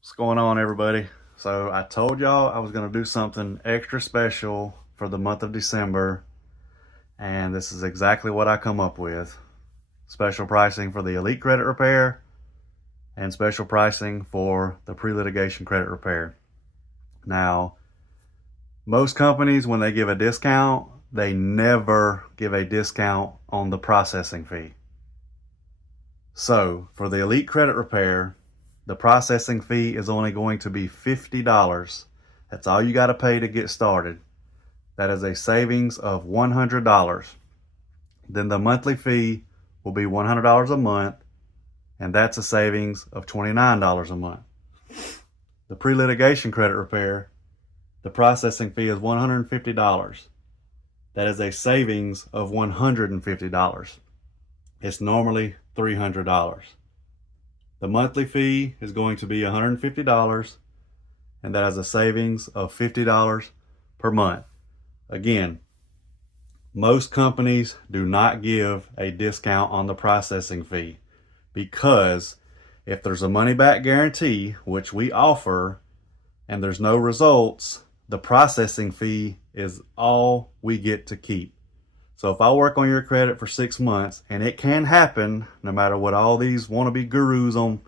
What's going on, everybody? So I told y'all I was going to do something extra special for the month of December, and this is exactly what I come up with. Special pricing for the Elite Credit Repair and special pricing for the pre-litigation credit repair. Now, most companies, when they give a discount, they never give a discount on the processing fee. So for the Elite Credit Repair, the processing fee is only going to be $50. That's all you got to pay to get started. That is a savings of $100. Then the monthly fee will be $100 a month, and that's a savings of $29 a month. The pre-litigation credit repair, the processing fee is $150. That is a savings of $150. It's normally $300. The monthly fee is going to be $150, and that is a savings of $50 per month. Again, most companies do not give a discount on the processing fee because if there's a money-back guarantee, which we offer, and there's no results, the processing fee is all we get to keep. So if I work on your credit for 6 months, and it can happen no matter what all these wannabe gurus on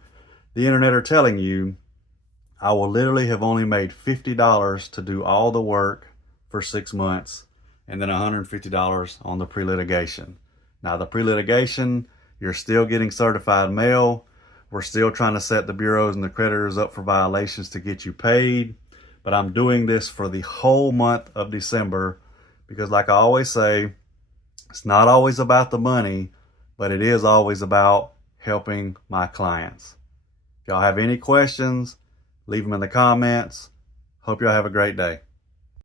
the internet are telling you, I will literally have only made $50 to do all the work for 6 months, and then $150 on the pre-litigation. Now the pre-litigation, you're still getting certified mail. We're still trying to set the bureaus and the creditors up for violations to get you paid. But I'm doing this for the whole month of December because, like I always say, it's not always about the money, but it is always about helping my clients. If y'all have any questions, leave them in the comments. Hope y'all have a great day.